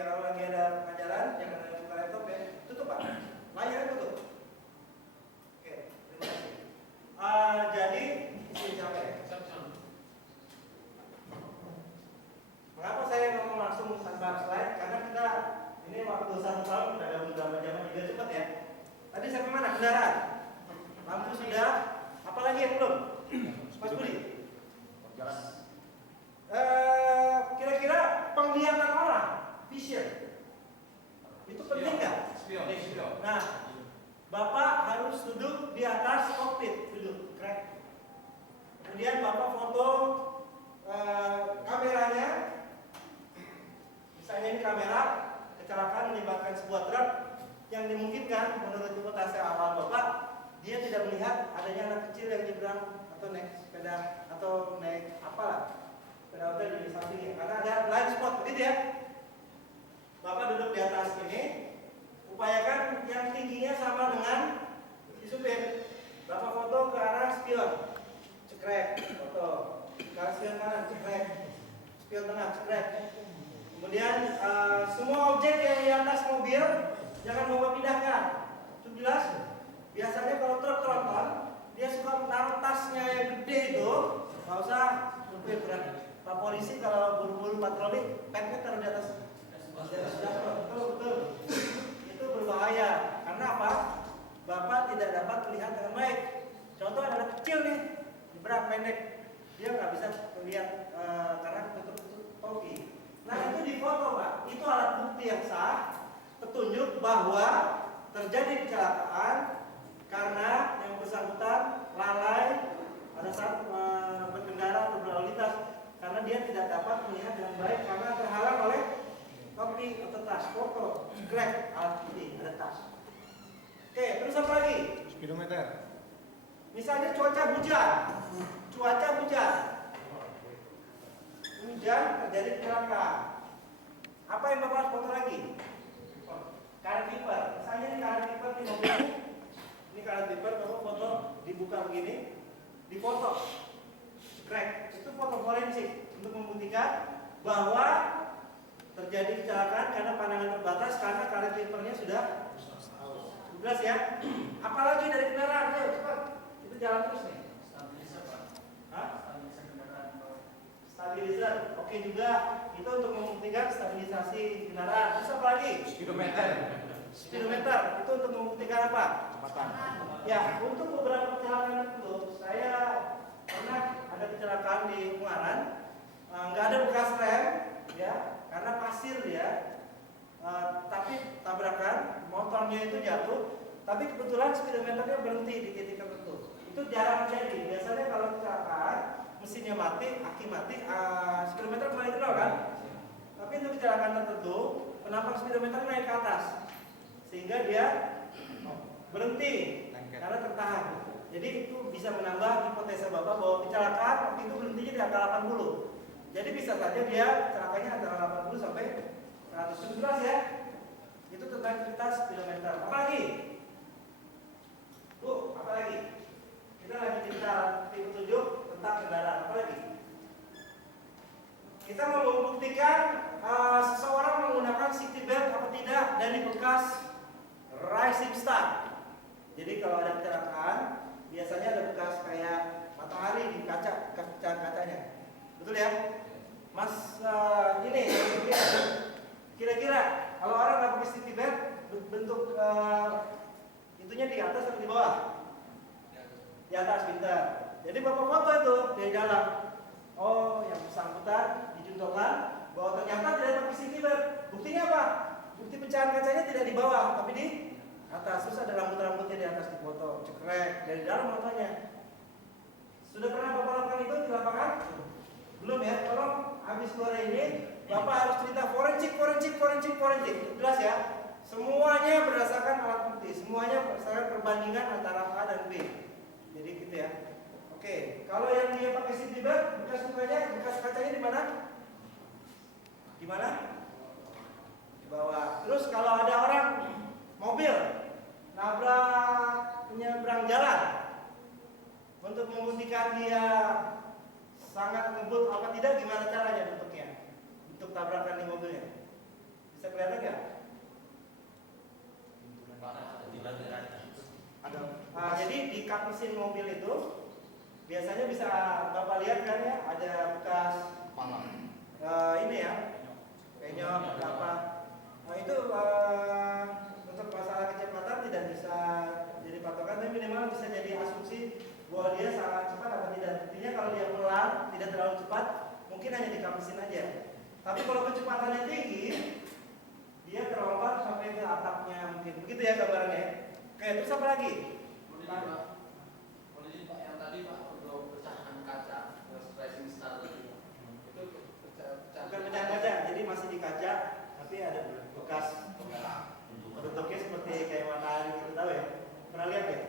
kalau lagi ada pengajaran jangan buka laptop ya, tutup Pak, layarnya tutup. Oke, terima kasih. Jadi isi capek ya. Mengapa saya ngomong langsung tanpa slide? Karena kita ini waktu 1 tahun sudah ada beberapa zaman juga cepat ya. Tadi sampai mana? Kendaraan. Lampu sudah. Apalagi yang belum? Mas Budi. Jalan. Kira-kira penglihatan orang, vision, itu penting nggak? Nah, Bapak harus duduk di atas kokpit, duduk, keren. Kemudian Bapak foto kameranya, misalnya ini kamera kecelakaan melibatkan sebuah truk yang dimungkinkan menurut hipotesa awal Bapak, dia tidak melihat adanya anak kecil yang nyebrang atau naik sepeda atau naik apalah. Sepeda motor di sampingnya karena ada blind spot, begitu ya. Bapak duduk di atas ini, upayakan yang tingginya sama dengan si supir. Bapak foto ke arah spion, cekrek, foto ke arah spion kanan, cekrek, spion tengah, cekrek. Kemudian semua objek yang di atas mobil jangan Bapak pindahkan. Itu jelas? Biasanya kalau truk tronton dia suka menaruh tasnya yang gede itu, nggak usah supir berat. Pak polisi kalau buru-buru patroli, peknya taruh di atas dashboard. Betul. Itu berbahaya. Karena apa? Bapak tidak dapat melihat dengan baik. Contoh ada anak kecil nih, nyebrang pendek, dia nggak bisa melihat karena tutup topi. Nah itu difoto Pak. Itu alat bukti yang sah, petunjuk bahwa terjadi kecelakaan karena yang bersangkutan lalai pada saat berkendara atau berlalu lintas. Karena dia tidak dapat melihat dengan baik karena terhalang oleh topi atau tas. Foto, grab, alat bukti, ada tas. Oke, terus apa lagi? Speedometer. Misalnya cuaca hujan, terjadi kecelakaan. Apa yang Bapak foto lagi? Karet wiper. Misalnya ini karet wiper di mobil. Ini karet wiper, Bapak foto dibuka begini, difoto. Crack, itu foto forensik untuk membuktikan bahwa terjadi kecelakaan karena pandangan terbatas karena karet wipernya sudah jelas ya. Apalagi dari kendaraan, ayo cepat. Itu jalan terus nih. Stabilizer Pak. Hah? Stabilizer kendaraan Pak. Stabilizer, oke juga. Itu untuk membuktikan stabilisasi kendaraan. Terus apa lagi? Speedometer, itu untuk membuktikan apa? Kecepatan. Ya, untuk beberapa kecelakaan itu saya pernah ada kecelakaan di Ungaran, nggak ada bekas rem, ya, karena pasir dia, tapi tabrakan, motornya itu jatuh, tapi kebetulan speedometernya berhenti di titik tertentu. Itu jarang terjadi. Biasanya kalau kecelakaan, mesinnya mati, aki mati, speedometer kembali ke nol kan? Tapi untuk kecelakaan tertentu, penampang speedometer naik ke atas, sehingga dia berhenti karena tertahan. Jadi itu bisa menambah hipotesa Bapak bahwa kecelakaan waktu itu berhentinya di angka 80. Jadi bisa saja dia cerakanya antara 80 sampai 117 ya. Itu tentang cerita speedometer. Apa lagi? Bu, apa lagi? Kita lagi cerita petunjuk tentang kendaraan. Apa lagi? Kita mau membuktikan seseorang menggunakan safety belt atau tidak dari bekas rising star. Jadi kalau ada kecelakaan, biasanya ada bekas kayak matahari di kaca, bekas pecahan kacanya. Betul ya? Mas, ini kira-kira kalau orang nggak pakai safety belt, bentuk itunya di atas atau di bawah? Di atas, pintar. Jadi Bapak foto itu dari dalam. Oh, yang bersangkutan dicontohkan bahwa ternyata tidak pakai safety belt. Buktinya apa? Bukti pecahan kacanya tidak di bawah, tapi di atas. Terus ada rambut-rambutnya di atas difoto, cekrek dari dalam fotonya. Sudah pernah Bapak lakukan itu di lapangan? Belum ya? Tolong habis sore ini Bapak harus cerita forensik. Jelas ya? Semuanya berdasarkan alat bukti, semuanya berdasarkan perbandingan antara A dan B. Jadi gitu ya. Oke, kalau yang dia pakai safety belt, bekas kacanya di mana? Di mana? Di bawah. Terus kalau ada orang mobil nabrak penyeberang jalan, untuk membuktikan dia sangat ngebut apa tidak, gimana caranya bentuknya? Untuk tabrakan di mobilnya. Bisa bisa Bapak lihat kan ya, ada bekas ini ya, penyok apa. Nah itu untuk masalah kecepatan tidak bisa jadi patokan, tapi minimal bisa jadi asumsi bahwa dia sangat cepat atau tidak. Intinya kalau dia pelan, tidak terlalu cepat, mungkin hanya dikapusin aja. Tapi kalau kecepatannya tinggi, dia terlompat sampai ke atapnya mungkin. Begitu ya gambarannya. Oke, terus apa lagi? Polisi Pak yang tadi Pak untuk pecahan kaca, rising star tadi. Itu Bukan pecahan kaca, jadi masih di kaca, tapi ada bekas bentuknya seperti kayak matahari gitu, tahu ya? Pernah lihat ya?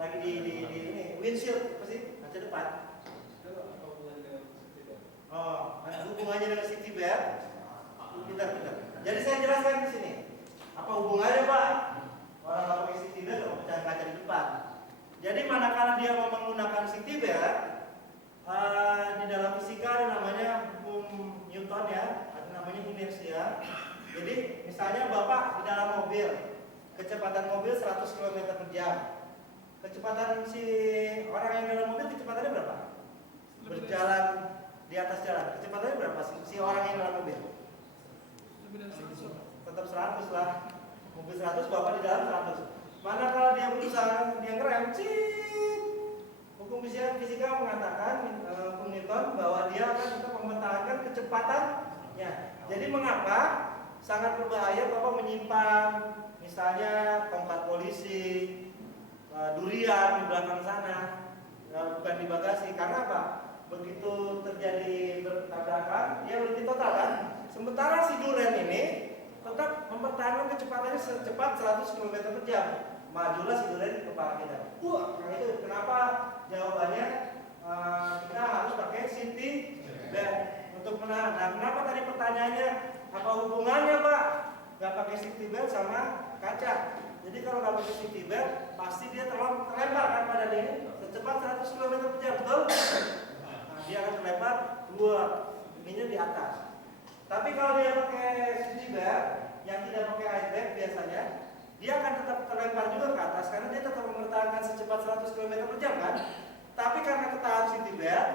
Lagi di ini windshield apa sih? Kaca depan. Oh, ada hubungannya dengan safety belt. Pintar. Jadi saya jelaskan di sini. Apa hubungannya Pak? Orang nggak pakai safety belt sama pecahan kaca di depan. Jadi manakala dia mau menggunakan safety belt, di dalam fisika ada namanya hukum Newton ya, ada namanya inersia. Jadi misalnya Bapak di dalam mobil, kecepatan mobil 100 km per jam. Kecepatan si orang yang dalam mobil kecepatannya berapa? Berjalan di atas jalan. Kecepatannya berapa si orang yang dalam mobil? Tetap 100 lah. Mobil 100, Bapak di dalam 100. Mana kalau dia berusaha, dia ngerem, hukum fisika mengatakan, hukum Newton, bahwa dia akan tetap mempertahankan kecepatannya. Jadi mengapa sangat berbahaya Bapak menyimpan misalnya tongkat polisi, durian di belakang sana, bukan di bagasi. Karena apa? Begitu terjadi bertabrakan, dia berhenti total kan? Sementara si durian ini tetap mempertahankan kecepatannya secepat 100 km per jam. Majulah si durian di kepala kita. Nah itu kenapa jawabannya kita harus pakai safety belt untuk menahan. Nah kenapa tadi pertanyaannya apa hubungannya Pak? Gak pakai safety belt sama kaca. Jadi kalau nggak pakai safety belt, pasti dia terlempar kan pada dia secepat 100 km per jam, betul? Nah, dia akan terlempar dua ininya di atas. Tapi kalau dia pakai safety belt yang tidak pakai airbag biasanya, dia akan tetap terlempar juga ke atas karena dia tetap mempertahankan secepat 100 km per jam kan. Tapi karena ketahan safety belt,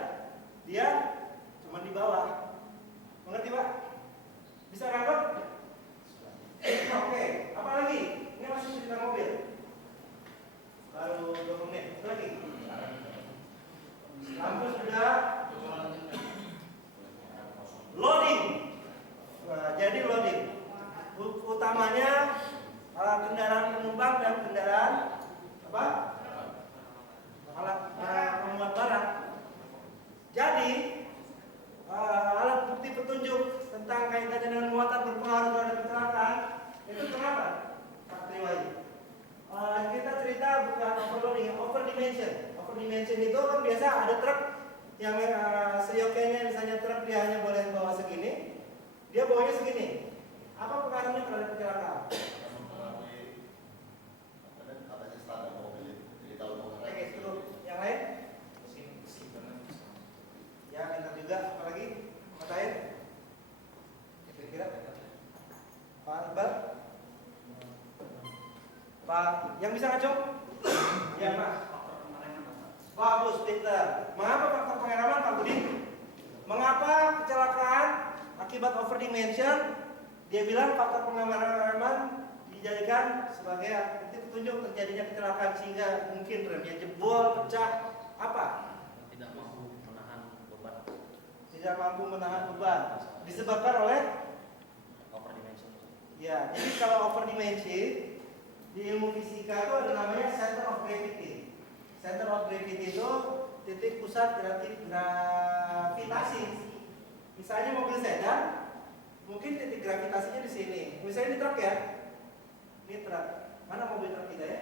dia cuma di bawah. Mengerti Pak? Bisa nangkep? Oke, apa lagi? Ini masih cerita mobil. Baru 2 menit. Apa lagi? Lampu sudah. Loading. Nah, jadi loading. Utamanya kendaraan penumpang dan kendaraan apa? Alat pemuat barang. Jadi alat bukti petunjuk tentang kaitannya dengan muatan berpengaruh terhadap kecelakaan itu kenapa? Pak Triwayu. Kita cerita bukan overloading, overdimension. Overdimension itu kan biasa ada truk yang seyokianya misalnya truk dia hanya boleh bawa segini, dia bawanya segini. Apa pengaruhnya terhadap kecelakaan? Oke, cukup. Yang lain? Ya, minta juga. Apa lagi? Pak Tahir? Kira-kira? Pak Iqbal? Pak, yang bisa ngacung? Ya, Mas. Bagus, pintar. Mengapa faktor pengalaman, Pak Budi? Mengapa kecelakaan akibat overdimension? Dia bilang faktor pengalaman dijadikan sebagai bukti petunjuk terjadinya kecelakaan sehingga mungkin remnya jebol, pecah, apa? Tidak mampu menahan beban. Tidak mampu menahan beban. Disebabkan oleh Overdimension. ya, jadi kalau overdimension di ilmu fisika itu ada namanya center of gravity. Center of gravity itu titik pusat gravitasi. Misalnya mobil sedan, mungkin titik gravitasinya di sini. Misalnya ini truk ya, ini truk. Mana mobil truk kita ya?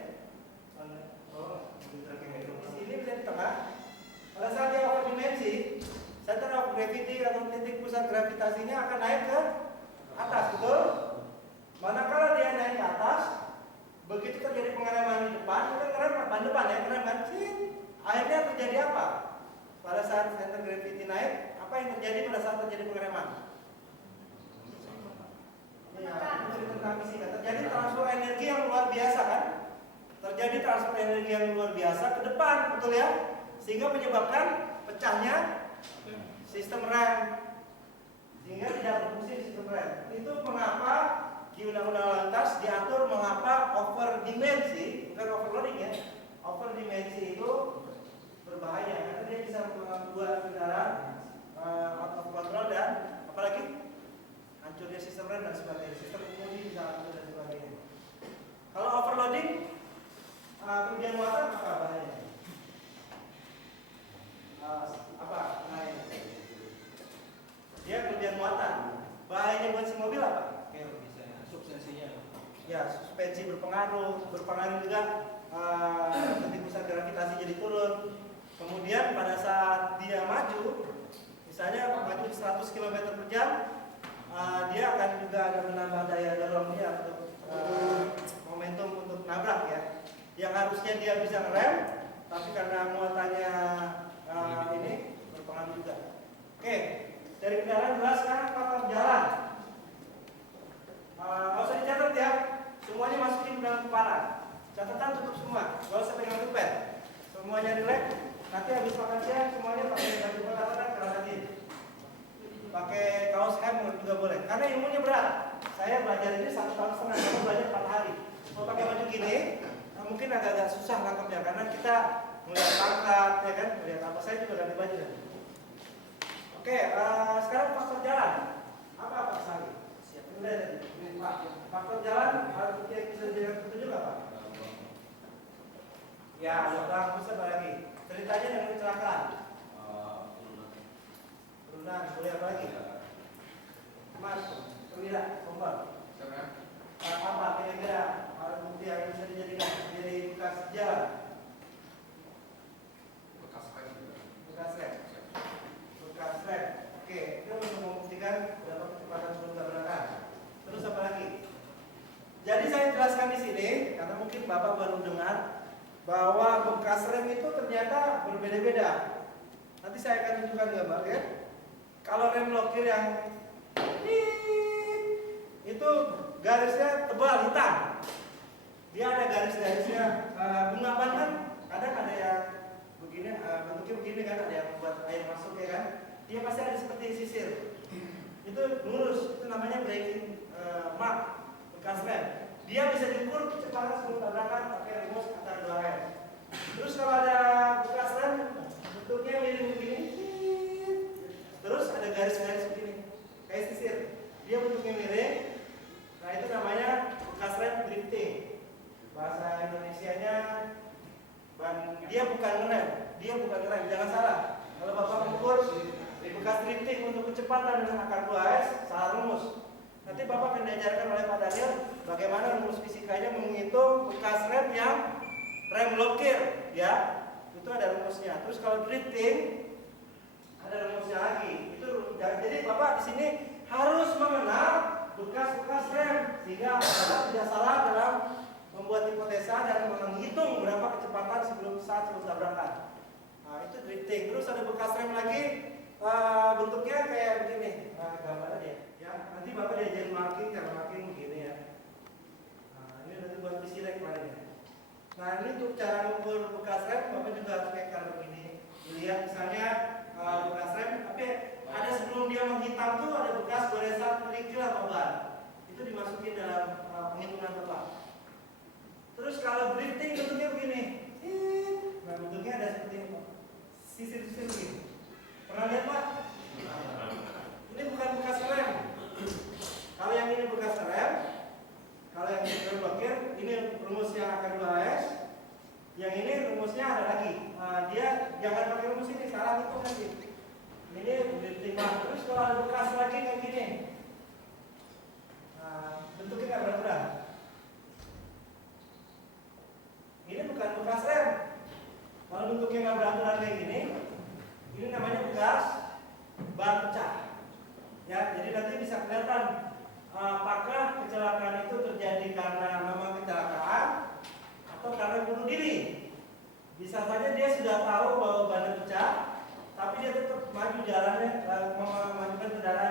Oh, mobil truk yang itu. Di sini bisa di tengah. Pada saat dia overdimensi, center of gravity atau titik pusat gravitasinya akan naik ke atas, betul? Manakala dia naik ke atas, begitu terjadi pengereman di depan, kita ngerem ban depan ya, ngerem. Akhirnya terjadi apa? Pada saat center gravity naik, apa yang terjadi pada saat terjadi pengereman? Ya, ini tentang fisika. Terjadi transfer energi yang luar biasa kan? Terjadi transfer energi yang luar biasa ke depan, betul ya? sehingga menyebabkan pecahnya sistem rem, sehingga tidak berfungsi sistem rem. Itu mengapa di Undang-Undang Lalu Lintas diatur mengapa overdimensi, bukan overloading ya, overdimensi itu berbahaya karena dia bisa membuat kendaraan out of control dan apalagi hancurnya sistem rem dan sebagainya, sistem kemudi bisa hancur dan sebagainya. Kalau overloading, kerugian muatan apa bahayanya? Apa? Nah, ini. Dia kerugian muatan. Bahayanya buat si mobil apa? Substansinya. Ya, suspensi berpengaruh juga nanti pusat gravitasi jadi turun. Kemudian pada saat dia maju, misalnya maju 100 km per jam, dia akan juga ada menambah daya dorong dia untuk momentum untuk nabrak ya. Yang harusnya dia bisa ngerem, tapi karena muatannya ini berpengaruh juga. Oke, dari kendaraan jelas sekarang faktor jalan. Nggak usah dicatat ya, semuanya masukin dalam kepala. Catatan tutup semua, nggak usah pegang dompet. Semuanya relax. Nanti habis makan siang semuanya pakai baju kotak-kotak keranatin. Pakai kaos M juga boleh, karena ilmunya berat. Saya belajar ini 1,5 tahun, kamu belajar 4 hari. Kalau pakai baju gini, mungkin agak-agak susah nangkepnya karena kita melihat pangkat, ya kan, melihat apa. Saya juga ganti baju kan. Oke, sekarang faktor jalan. Apa Pak Sari? Udah tadi. Faktor jalan harus bisa dilihat petunjuk apa? Ya, ada bisa lagi. Ceritanya dengan kecelakaan. Turunan, boleh apa lagi? Mas, perwira, kompor. Apa kira-kira alat bukti yang bisa dijadikan jadi bekas jalan? Bekas rem. Bekas rem. Oke, itu untuk membuktikan berapa kecepatan sebelum tabrakan. Terus apa lagi? Jadi saya jelaskan di sini karena mungkin Bapak baru dengar bahwa bekas rem itu ternyata berbeda-beda. Nanti saya akan tunjukkan gambar ya. Kalau rem blokir yang itu garisnya tebal hitam. Dia ada garis-garisnya. Bunga ban kan kadang ada yang begini, bentuknya begini kan, ada yang buat air masuk ya kan. Dia pasti ada seperti sisir. Itu lurus, itu namanya braking mark bekas rem. Dia bisa diukur kecepatan sebelum tabrakan pakai rumus antara 2 rem. Terus kalau ada bekas rem bentuknya mirip begini, terus ada garis-garis begini, kayak sisir. Dia bentuknya mirip. Nah itu namanya bekas rem drifting. Bahasa Indonesianya dia bukan ngerem, jangan salah. Kalau Bapak mengukur bekas drifting untuk kecepatan dengan akar 2S, salah rumus. Nanti Bapak akan diajarkan oleh Pak Daniel bagaimana rumus fisikanya menghitung bekas rem yang rem blokir, ya. Itu ada rumusnya. Terus kalau drifting ada rumusnya lagi. Itu jadi Bapak di sini harus mengenal bekas-bekas rem sehingga Bapak tidak salah dalam membuat hipotesa dan menghitung berapa kecepatan sebelum tabrakan. Nah, itu drifting. Terus ada bekas rem lagi, bentuknya kayak begini. Gambar aja ya. Nanti Bapak diajarin marking, cara marking begini ya. Nah, ini nanti buat disilek kemarin ya. Nah, ini untuk cara mengukur bekas rem, Bapak juga harus kayak cara begini. Dilihat misalnya bekas rem, tapi ada sebelum dia menghitam tuh ada bekas goresan kerikil atau ban. Itu dimasukin dalam penghitungan Bapak. Terus kalau drifting bentuknya begini. Nah, bentuknya ada seperti ini. Sisir-sisir begini. Pernah lihat Pak? Ini bukan bekas rem. Kalau yang ini bekas rem, kalau yang ini rem blokir, ini rumusnya akar 2S. Yang ini rumusnya ada lagi. Dia jangan pakai rumus ini, salah itu nanti. Ini drifting. Terus kalau ada bekas lagi kayak gini. Bentuknya nggak berat-berat. Ini bukan bekas rem. Kalau bentuknya nggak berat-berat kayak gini, ini namanya bekas ban pecah. Ya, jadi nanti bisa kelihatan apakah kecelakaan itu terjadi karena memang kecelakaan atau karena bunuh diri. Bisa saja dia sudah tahu bahwa ban pecah, tapi dia tetap maju jalannya, memajukan kendaraan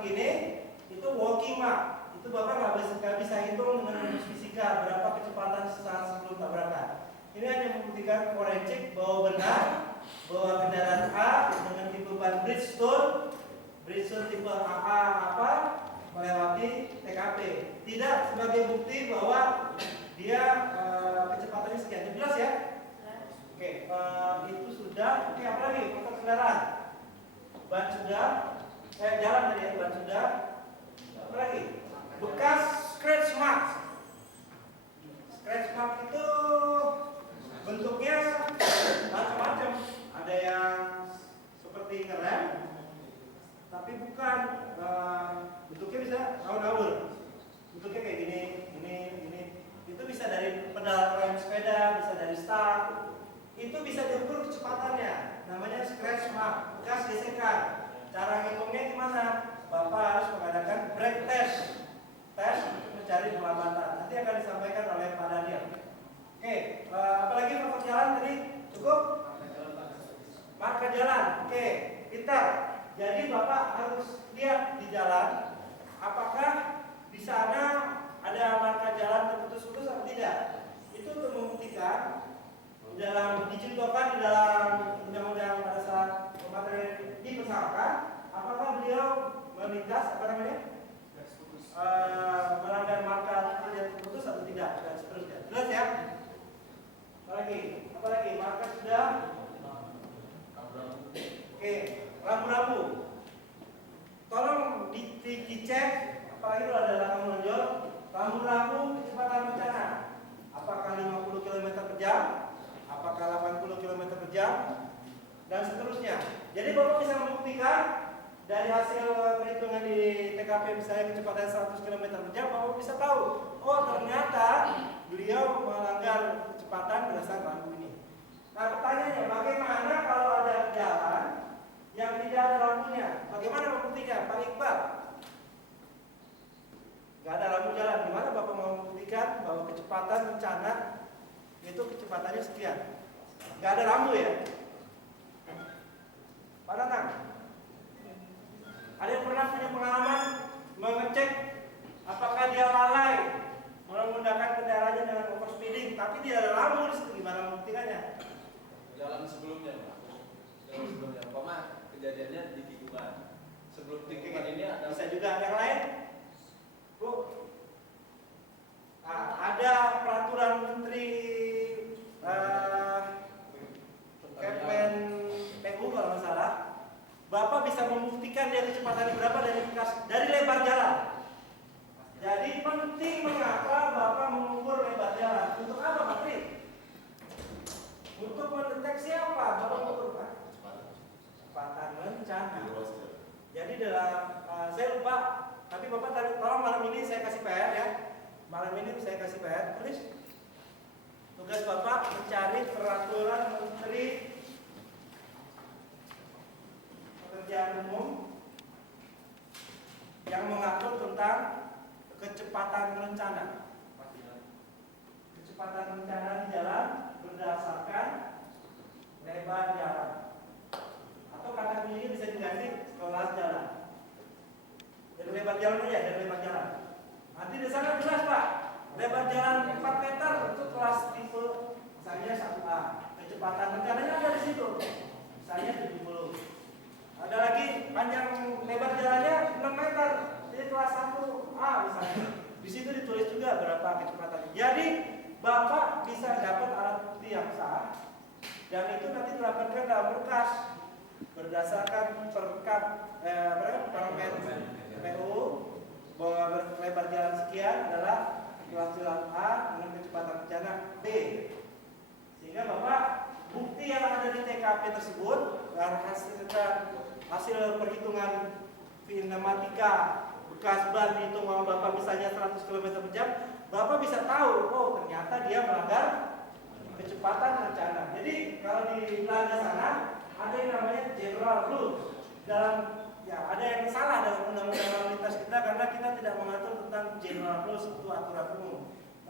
begini, itu walking mark. Itu Bapak nggak bisa hitung dengan rumus fisika berapa kecepatan saat sebelum tabrakan. Ini hanya membuktikan forensik bahwa benar bahwa kendaraan A dengan tipe ban Bridgestone tipe AA apa melewati TKP. Tidak sebagai bukti bahwa dia kecepatannya sekian. Jelas ya? Oke, itu sudah. Oke, apa lagi? Foto kendaraan. Ban sudah. Jalan tadi ya, ban sudah. Apa lagi? Bekas scratch mark. Scratch mark itu bentuknya macam-macam. Ada yang seperti ngerem, tapi bukan. Bentuknya bisa ngawur-ngawur. Bentuknya kayak gini. Itu bisa dari pedal rem sepeda, bisa dari start. Itu bisa diukur kecepatannya. Namanya scratch mark, bekas gesekan. Cara ngitungnya gimana? Bapak harus mengadakan brake test. Tes mencari pelambatan. Nanti akan disampaikan oleh Pak Daniel. Oke, apalagi faktor jalan tadi cukup? Marka jalan. Oke, pintar. Jadi Bapak harus lihat di jalan apakah di sana ada marka jalan terputus-putus atau tidak. Itu untuk membuktikan dicontohkan di dalam undang-undang pada saat materi dipersangkakan, apakah beliau melintas melanggar marka yang terputus atau tidak dan seterusnya. Jelas ya? Apalagi marka sudah. Oke, rambu-rambu. Tolong dicek, apalagi kalau ada lampu menonjol, rambu-rambu kecepatan rencana. Apakah 50 km per jam? Apakah 80 km per jam? Dan seterusnya. Jadi Bapak bisa membuktikan dari hasil perhitungan di TKP misalnya kecepatan 100 km per jam, Bapak bisa tahu, oh ternyata beliau melanggar kecepatan berdasarkan lampu ini. Nah pertanyaannya, bagaimana kalau ada jalan yang tidak ada lampunya? Bagaimana membuktikan? Pak Iqbal, nggak ada lampu jalan, gimana Bapak mau membuktikan bahwa kecepatan rencana itu kecepatannya sekian? Nggak ada lampu ya? Pak Nanang, ada yang pernah punya pengalaman mengecek apakah dia lalai menggunakan kendaraannya dengan overspeeding, tapi tidak ada lampu di situ, gimana membuktikannya? Jalan sebelumnya, Pak. Jalan sebelumnya, Pak. Kejadiannya di tikungan. Sebelum tikungan ini ada. Bisa juga yang lain, Bu. Ada peraturan Menteri Kemen PU kalau nggak salah. Bapak bisa membuktikan dia kecepatannya berapa dari lebar jalan. Jadi penting mengapa Bapak mengukur lebar jalan. Untuk apa, Pak Tri? Untuk mendeteksi apa? Bapak mengukur, Pak? Kecepatan rencana. Jadi dalam saya lupa, tapi Bapak tadi tolong malam ini saya kasih PR ya. Malam ini saya kasih PR, tulis. Tugas Bapak mencari peraturan Menteri Pekerjaan Umum yang mengatur tentang kecepatan rencana. Kecepatan rencana di jalan berdasarkan lebar jalan. Atau kata kuncinya bisa diganti kelas jalan. Dari lebar jalan aja, dari lebar jalan. Nanti di sana jelas Pak, lebar jalan 4 meter itu kelas tipe misalnya 1A. Kecepatan rencananya ada di situ. Misalnya 70. Ada lagi panjang lebar jalannya 6 meter, jadi kelas 1A misalnya. Di situ ditulis juga berapa kecepatannya. Jadi Bapak bisa dapat alat bukti yang sah dan itu nanti dilaporkan dalam berkas berdasarkan permen PU bahwa lebar jalan sekian adalah kelas jalan A dengan kecepatan rencana B. Sehingga Bapak bukti yang ada di TKP tersebut dan hasil perhitungan kinematika bekas ban dihitung sama Bapak misalnya 100 km per jam, Bapak bisa tahu, oh ternyata dia melanggar kecepatan rencana. Jadi kalau di Belanda sana ada yang namanya general rules. Ada yang salah dalam undang-undang lalu lintas kita karena kita tidak mengatur tentang general rules itu aturan umum.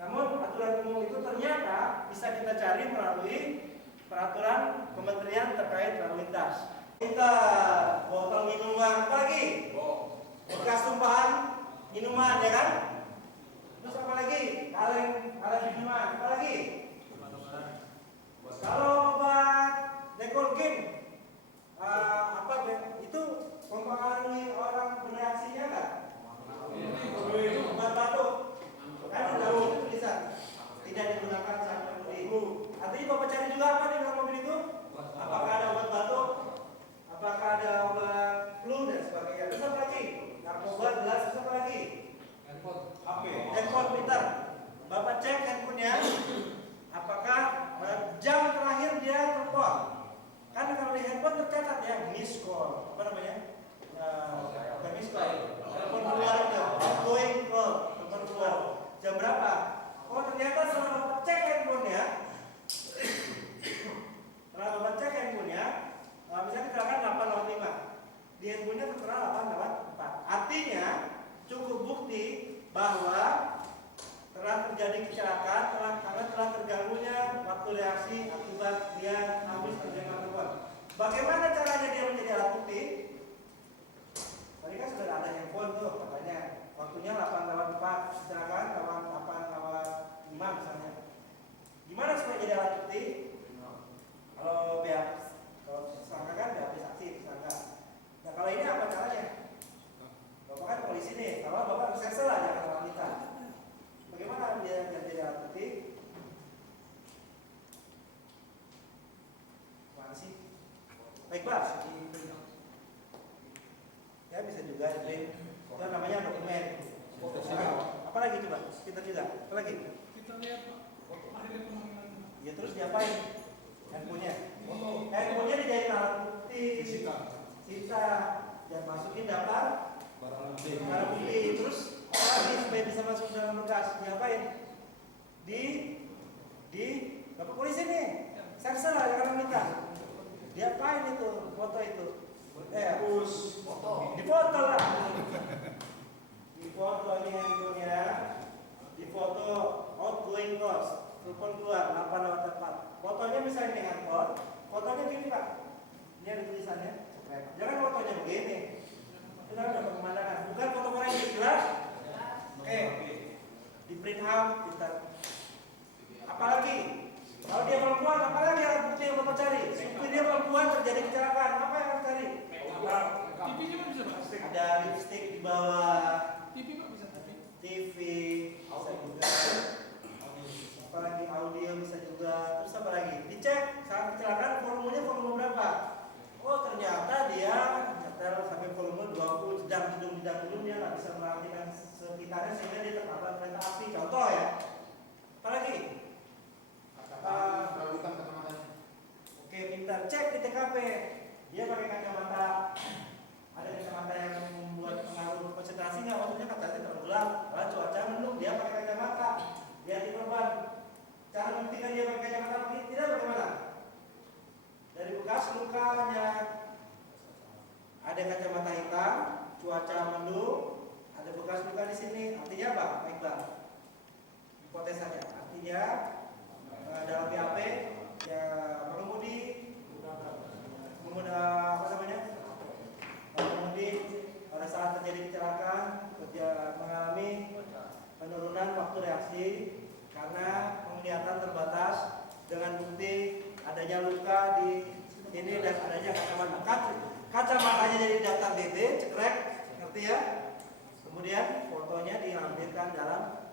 Namun aturan umum itu ternyata bisa kita cari melalui peraturan kementerian terkait lalu lintas. Kita botol minum apa lagi? bekas tumpahan minuman, ya kan? Terus apa lagi? Kaleng minuman, apa lagi? Kalau obat dekolgen, itu mempengaruhi orang bereaksinya nggak? Obat batuk, kan tahu itu tulisan tidak digunakan saat mengemudi. Artinya Bapak cari juga apa di dalam mobil itu? Apakah ada obat batuk? Apakah ada obat flu dan sebagainya? Terus apa lagi? Narkoba, gelas, terus apa lagi? Handphone, pintar. Bapak cek handphonenya. Apakah jam terakhir dia telepon? Kan kalau di handphone tercatat ya, miss call. Apa namanya? Bukan miss call. Telepon keluar itu, outgoing call, telepon keluar. Jam berapa? Oh ternyata setelah Bapak cek handphonenya, misalnya kecelakaan 8.05, di handphonenya tertera 8.04. Artinya cukup bukti bahwa telah terjadi kecelakaan karena telah terganggunya waktu reaksi akibat dia habis terjadi telepon. Bagaimana caranya dia menjadi alat bukti? Tadi kan sudah ada handphone tuh katanya waktunya 8.04, kecelakaan 8.05 misalnya. Gimana supaya jadi alat bukti? Kalau tersangka kan BAP saksi tersangka. Nah kalau ini apa caranya? Bapak kan polisi nih, kalau Bapak reserse lah jangan wanita. Bagaimana dia jadi alat bukti? Mana sih? Baik Pak. Ya bisa juga print. Itu namanya dokumen. Apa lagi coba? Kita juga. Apa lagi? Kita lihat Pak. Akhirnya pemanggilan. Ya terus diapain? Handphonenya. Handphonenya dijadiin alat bukti. Sita. Dan masukin daftar barang bukti. Terus lagi supaya bisa masuk dalam berkas. Diapain? Di Bapak polisi nih. Sersa lah jangan minta. Diapain itu? Foto itu. Foto. Difoto lah. Difoto ini handphonenya. Difoto outgoing cost. Telepon keluar 8.04. Fotonya misalnya ini handphone. Fotonya gini Pak. Ini ada tulisannya. Jangan fotonya begini. Kita dapat pemandangan. Bukan foto orang yang jelas. Oke. Di print out kita. Apalagi kalau dia perempuan, apalagi alat bukti yang Bapak cari? Supaya dia perempuan terjadi kecelakaan, apa yang harus cari? TV juga bisa Pak. Ada lipstick di bawah. TV Pak bisa TV bisa juga. Apalagi audio bisa juga. Terus apa lagi? Dicek saat kecelakaan volumenya volume berapa? Oh ternyata dia nyetel sampai volume 20 jedang dia nggak bisa merhatikan sekitarnya sehingga dia tertabrak kereta api. Contoh ya. Apalagi? Oke pintar cek di TKP. Dia pakai kacamata. Ada kacamata yang membuat pengaruh konsentrasi nggak? Waktunya kacamata terlalu gelap. Kalau cuaca mendung dia pakai kacamata. Lihat di korban. Cara membuktikan dia pakai kacamata tidak bagaimana? Dari bekas lukanya ada kacamata hitam, cuaca mendung, ada bekas luka di sini. Artinya apa? Baik bang. Hipotesanya. Artinya dalam BAP ya pengemudi pada saat terjadi kecelakaan mengalami penurunan waktu reaksi karena penglihatan terbatas dengan bukti adanya luka di ini dan adanya kacamatanya jadi daftar DT, cekrek, ngerti ya? Kemudian fotonya diambilkan dalam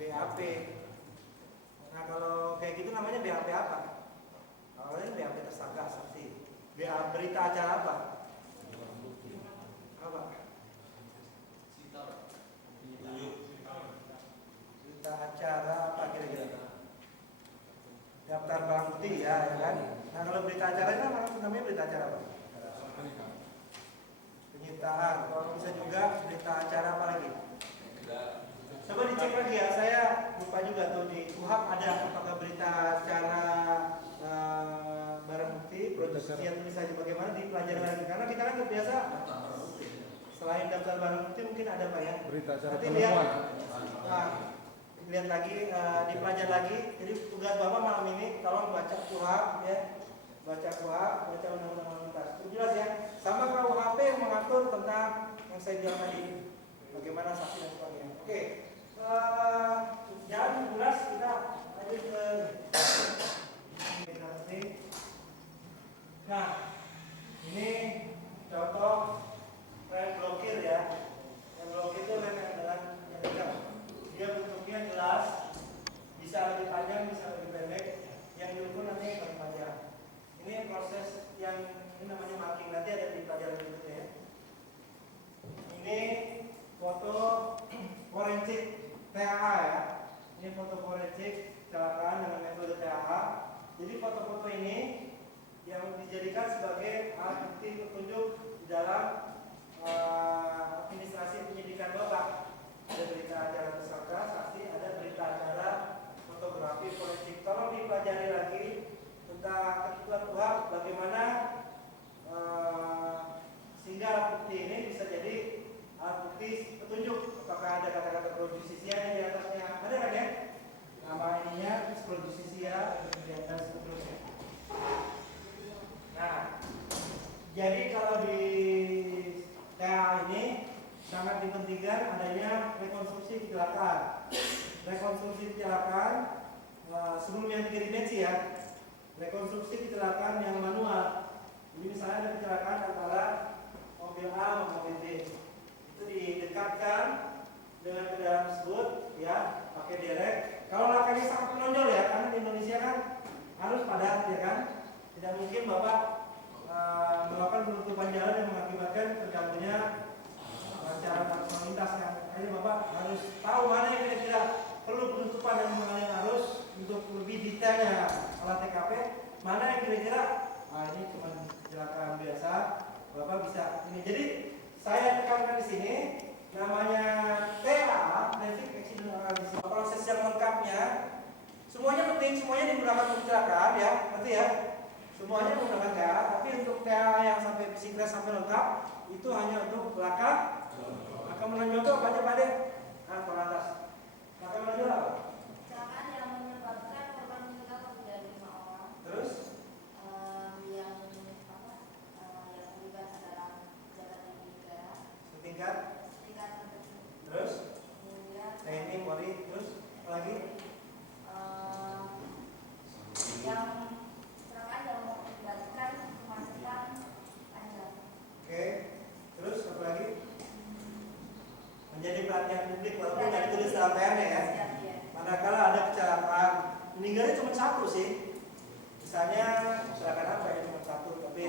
BAP. Nah kalau kayak gitu namanya BAP apa? Kalau ini BAP tersangka saksi. BAP berita acara apa? Apa? Berita acara apa kira-kira? Daftar barang bukti ya kan? Nah kalau berita acara itu namanya berita acara apa? Penyitaan. Kalau bisa juga berita acara apa lagi? Coba dicek lagi ya, saya lupa juga tuh di KUHP ada apakah berita acara barang bukti, produksian tulisannya bagaimana dipelajari lagi karena kita kan terbiasa selain daftar barang bukti mungkin ada Pak ya. Berita acara nanti penemuan. lihat lagi, dipelajari lagi. Jadi tugas Bapak malam ini tolong baca KUHP ya, baca KUHP, baca undang-undang lalu lintas. Itu jelas ya. Sama KUHP yang mengatur tentang yang saya bilang tadi, bagaimana saksi dan sebagainya. Oke, jangan jelas kita lanjut ke nah, ini contoh rem blokir ya. Rem blokir itu rem yang adalah yang tegak. Dia bentuknya jelas, bisa lebih panjang, bisa lebih pendek. Yang diukur nanti yang paling panjang. Ini proses yang ini namanya marking, nanti ada di pelajaran berikutnya ya. Ini foto forensik TAA ya. Ini foto forensik kecelakaan dengan metode TAA. Jadi foto-foto ini yang dijadikan sebagai alat bukti petunjuk di dalam administrasi penyidikan Bapak. Ada berita acara tersangka, saksi, ada berita acara fotografi forensik. Tolong dipelajari lagi tentang ketentuan UHAP bagaimana sehingga alat bukti ini bisa jadi alat bukti petunjuk. Apakah ada kata-kata pro justisia di atasnya? Ada kan ya? Nama ininya pro justisia dan seterusnya. Nah, jadi kalau di TA ini sangat dipentingkan adanya rekonstruksi kecelakaan. Rekonstruksi kecelakaan sebelum yang 3 dimensi ya. Rekonstruksi kecelakaan yang manual. Jadi misalnya ada kecelakaan antara mobil A sama mobil B. Itu didekatkan dengan kendaraan tersebut ya, pakai derek. Kalau lakanya sangat menonjol ya, karena di Indonesia kan harus padat ya kan. Tidak mungkin Bapak melakukan penutupan jalan yang mengakibatkan terganggunya lancaran arus lalu lintas kan. Jadi Bapak harus tahu mana yang kira-kira perlu penutupan dan mengalihkan arus untuk lebih detailnya olah TKP, mana yang kira-kira ini cuma kecelakaan biasa, Bapak bisa ini. Jadi saya tekankan di sini namanya TA, Traffic Accident Analysis. Proses yang lengkapnya semuanya penting, semuanya digunakan untuk kecelakaan ya, ngerti ya? Semuanya menggunakan TA, tapi untuk TA yang sampai psikres sampai lengkap itu hanya untuk belakang. Belakang menonjol itu apa aja Pak Dek? Nah, atas. Belakang menonjol apa? Kecelakaan yang menyebabkan korban meninggal lebih dari 5 orang. Terus? Yang terlibat adalah jabatan negara. Setingkat. Setingkat tertentu. Terus? Kemudian TNI, Polri, terus apa lagi? yang kecelakaan yang mengakibatkan kemacetan panjang. Oke. Terus apa lagi? Menjadi perhatian publik walaupun nggak ditulis dalam PR-nya ya. Manakala ada kecelakaan, meninggalnya cuma satu sih. Misalnya kecelakaan apa ya, cuma satu, tapi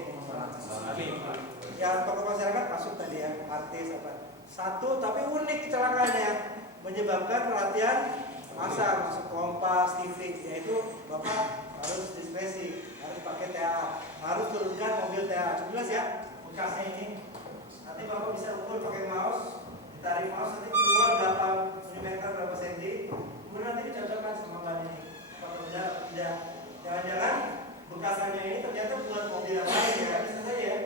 ya tokoh masyarakat masuk tadi ya, artis apa. Satu tapi unik kecelakaannya, menyebabkan perhatian massa, masuk Kompas, TV, yaitu Bapak harus diskresi, harus pakai TA, harus turunkan mobil TA. Jelas ya, bekasnya ini. Nanti Bapak bisa ukur pakai mouse, ditarik mouse nanti keluar berapa milimeter, berapa senti, kemudian nanti dicocokkan sama ban ini. Apakah benar atau tidak? Jangan-jangan bekasannya ini ternyata buat mobil yang lain ya, bisa saja ya.